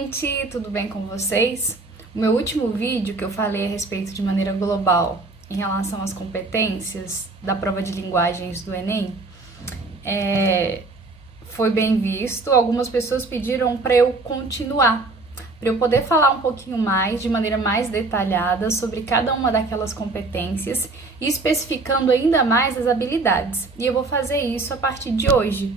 gente, tudo bem com vocês? O meu último vídeo que eu falei a respeito de maneira global em relação às competências da prova de linguagens do Enem foi bem visto. Algumas pessoas pediram para eu continuar, para eu poder falar um pouquinho mais, de maneira mais detalhada, sobre cada uma daquelas competências e especificando ainda mais as habilidades. E eu vou fazer isso a partir de hoje.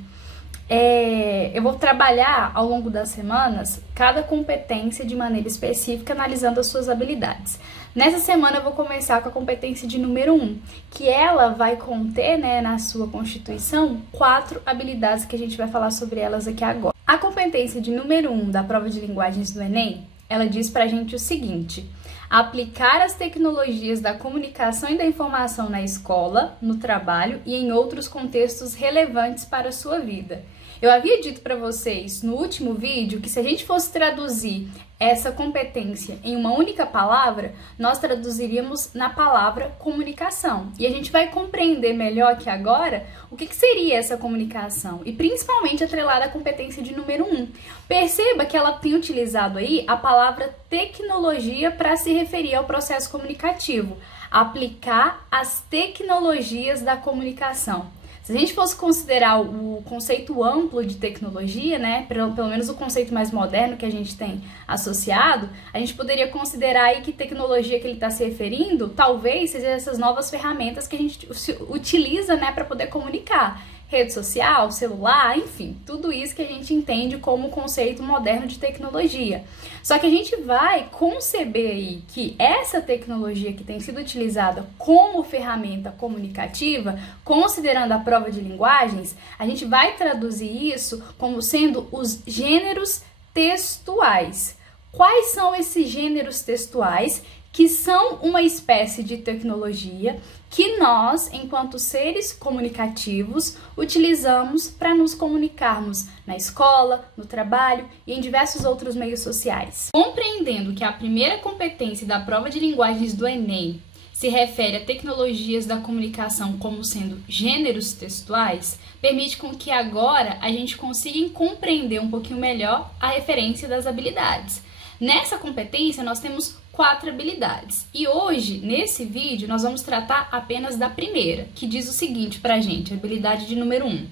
Eu vou trabalhar ao longo das semanas cada competência de maneira específica, analisando as suas habilidades. Nessa semana eu vou começar com a competência de número 1, que ela vai conter, na sua constituição, 4 habilidades que a gente vai falar sobre elas aqui agora. A competência de número 1 da prova de linguagens do Enem, ela diz pra gente o seguinte: aplicar as tecnologias da comunicação e da informação na escola, no trabalho e em outros contextos relevantes para a sua vida. Eu havia dito para vocês no último vídeo que se a gente fosse traduzir essa competência em uma única palavra, nós traduziríamos na palavra comunicação. E a gente vai compreender melhor aqui agora o que seria essa comunicação e principalmente atrelada à competência de número 1. Perceba que ela tem utilizado aí a palavra tecnologia para se referir ao processo comunicativo. Aplicar as tecnologias da comunicação. Se a gente fosse considerar o conceito amplo de tecnologia, pelo menos o conceito mais moderno que a gente tem associado, a gente poderia considerar aí que tecnologia que ele está se referindo, talvez sejam essas novas ferramentas que a gente utiliza, para poder comunicar. Rede social, celular, enfim, tudo isso que a gente entende como conceito moderno de tecnologia. Só que a gente vai conceber aí que essa tecnologia que tem sido utilizada como ferramenta comunicativa, considerando a prova de linguagens, a gente vai traduzir isso como sendo os gêneros textuais. Quais são esses gêneros textuais? Que são uma espécie de tecnologia que nós, enquanto seres comunicativos, utilizamos para nos comunicarmos na escola, no trabalho e em diversos outros meios sociais. Compreendendo que a primeira competência da prova de linguagens do Enem se refere a tecnologias da comunicação como sendo gêneros textuais, permite com que agora a gente consiga compreender um pouquinho melhor a referência das habilidades. Nessa competência, nós temos 4 habilidades. E hoje, nesse vídeo, nós vamos tratar apenas da primeira, que diz o seguinte pra gente, a habilidade de número 1.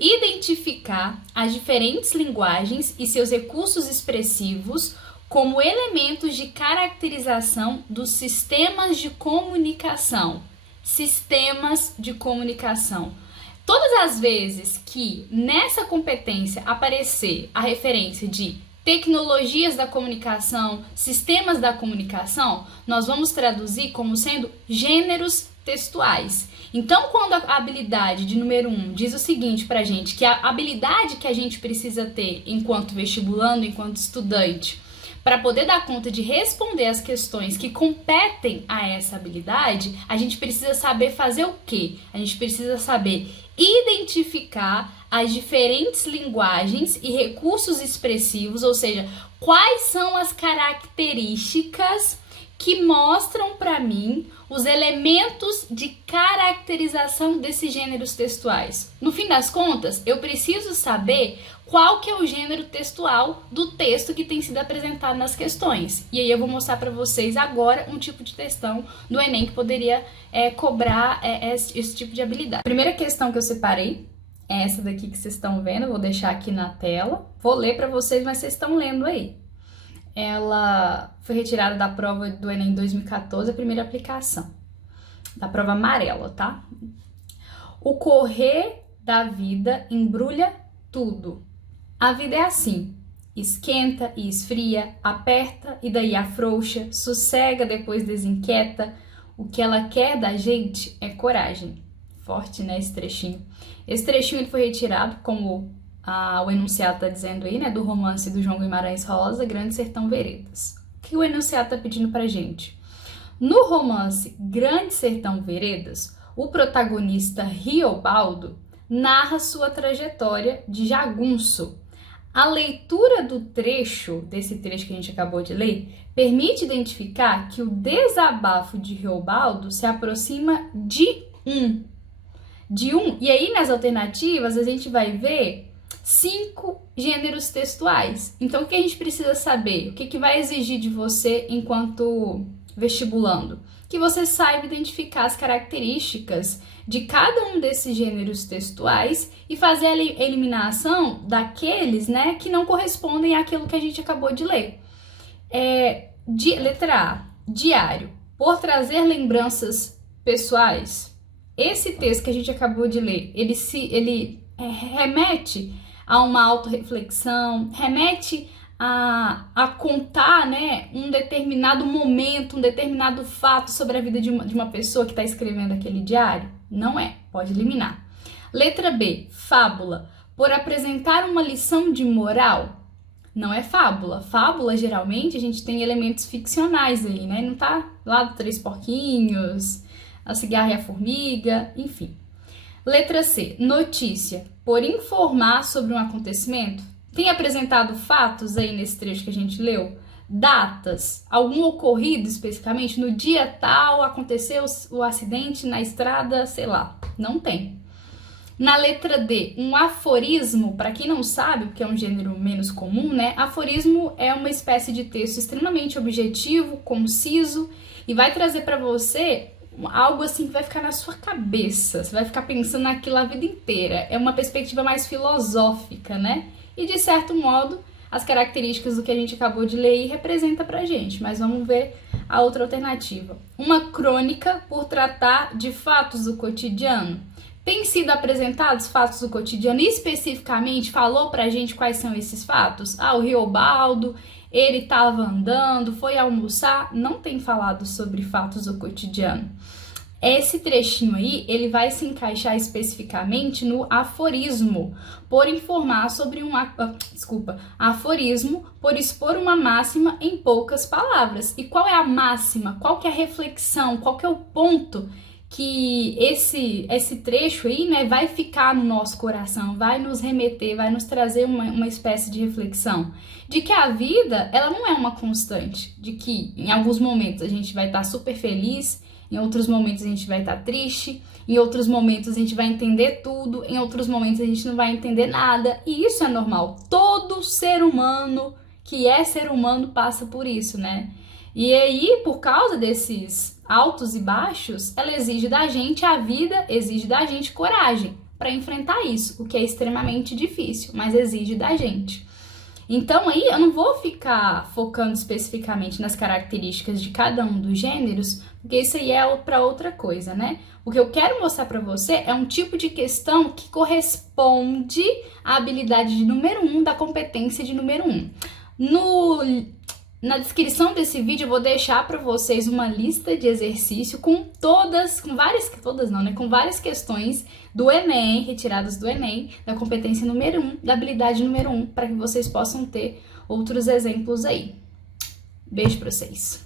Identificar as diferentes linguagens e seus recursos expressivos como elementos de caracterização dos sistemas de comunicação. Sistemas de comunicação. Todas as vezes que nessa competência aparecer a referência de tecnologias da comunicação, sistemas da comunicação, nós vamos traduzir como sendo gêneros textuais. Então, quando a habilidade de número 1 diz o seguinte pra gente, que a habilidade que a gente precisa ter enquanto vestibulando, enquanto estudante, para poder dar conta de responder as questões que competem a essa habilidade, a gente precisa saber fazer o quê? A gente precisa saber identificar as diferentes linguagens e recursos expressivos, ou seja, quais são as características que mostram para mim os elementos de caracterização desses gêneros textuais. No fim das contas, eu preciso saber qual que é o gênero textual do texto que tem sido apresentado nas questões. E aí eu vou mostrar para vocês agora um tipo de questão do Enem que poderia cobrar esse tipo de habilidade. A primeira questão que eu separei é essa daqui que vocês estão vendo, eu vou deixar aqui na tela. Vou ler para vocês, mas vocês estão lendo aí. Ela foi retirada da prova do Enem 2014, a primeira aplicação, da prova amarela, tá? O correr da vida embrulha tudo. A vida é assim, esquenta e esfria, aperta e daí afrouxa, sossega, depois desinquieta. O que ela quer da gente é coragem. Forte, esse trechinho. Esse trechinho ele foi retirado, como o enunciado está dizendo aí, do romance do João Guimarães Rosa, Grande Sertão Veredas. O que o enunciado está pedindo pra gente? No romance Grande Sertão Veredas, o protagonista Riobaldo narra sua trajetória de jagunço. A leitura do desse trecho que a gente acabou de ler, permite identificar que o desabafo de Riobaldo se aproxima de um. E aí nas alternativas a gente vai ver 5 gêneros textuais. Então, o que a gente precisa saber? O que vai exigir de você enquanto vestibulando? Que você saiba identificar as características de cada um desses gêneros textuais e fazer a eliminação daqueles, né, que não correspondem àquilo que a gente acabou de ler. Letra A, diário. Por trazer lembranças pessoais. Esse texto que a gente acabou de ler, ele remete a uma autorreflexão, remete a contar, né, um determinado momento, um determinado fato sobre a vida de uma pessoa que está escrevendo aquele diário? Não é, pode eliminar. Letra B, fábula. Por apresentar uma lição de moral? Não é fábula. Fábula, geralmente, a gente tem elementos ficcionais aí, né? Não tá lá do Três Porquinhos, a cigarra e a formiga, enfim. Letra C, notícia. Por informar sobre um acontecimento? Tem apresentado fatos aí nesse trecho que a gente leu? Datas? Algum ocorrido especificamente? No dia tal aconteceu o acidente na estrada, sei lá. Não tem. Na letra D, um aforismo, para quem não sabe, porque é um gênero menos comum, né? Aforismo é uma espécie de texto extremamente objetivo, conciso e vai trazer para você algo assim que vai ficar na sua cabeça. Você vai ficar pensando naquilo a vida inteira. É uma perspectiva mais filosófica, né? E de certo modo, as características do que a gente acabou de ler aí representa pra gente, mas vamos ver a outra alternativa. Uma crônica por tratar de fatos do cotidiano. Tem sido apresentados fatos do cotidiano e especificamente falou pra gente quais são esses fatos? O Riobaldo, ele estava andando, foi almoçar, não tem falado sobre fatos do cotidiano. Esse trechinho aí, ele vai se encaixar especificamente no aforismo, por informar sobre aforismo, por expor uma máxima em poucas palavras. E qual é a máxima? Qual que é a reflexão? Qual que é o ponto que esse trecho aí, né, vai ficar no nosso coração, vai nos remeter, vai nos trazer uma espécie de reflexão de que a vida, ela não é uma constante, de que em alguns momentos a gente vai estar super feliz, em outros momentos a gente vai estar triste, em outros momentos a gente vai entender tudo, em outros momentos a gente não vai entender nada, e isso é normal. Todo ser humano que é ser humano passa por isso, né? E aí, por causa desses altos e baixos, ela exige da gente, a vida exige da gente coragem para enfrentar isso, o que é extremamente difícil, mas exige da gente. Então aí eu não vou ficar focando especificamente nas características de cada um dos gêneros, porque isso aí é para outra coisa, né? O que eu quero mostrar para você é um tipo de questão que corresponde à habilidade de número 1 da competência de número 1. Na descrição desse vídeo eu vou deixar para vocês uma lista de exercício com várias questões do Enem, retiradas do Enem, da competência número 1, da habilidade número 1, para que vocês possam ter outros exemplos aí. Beijo para vocês.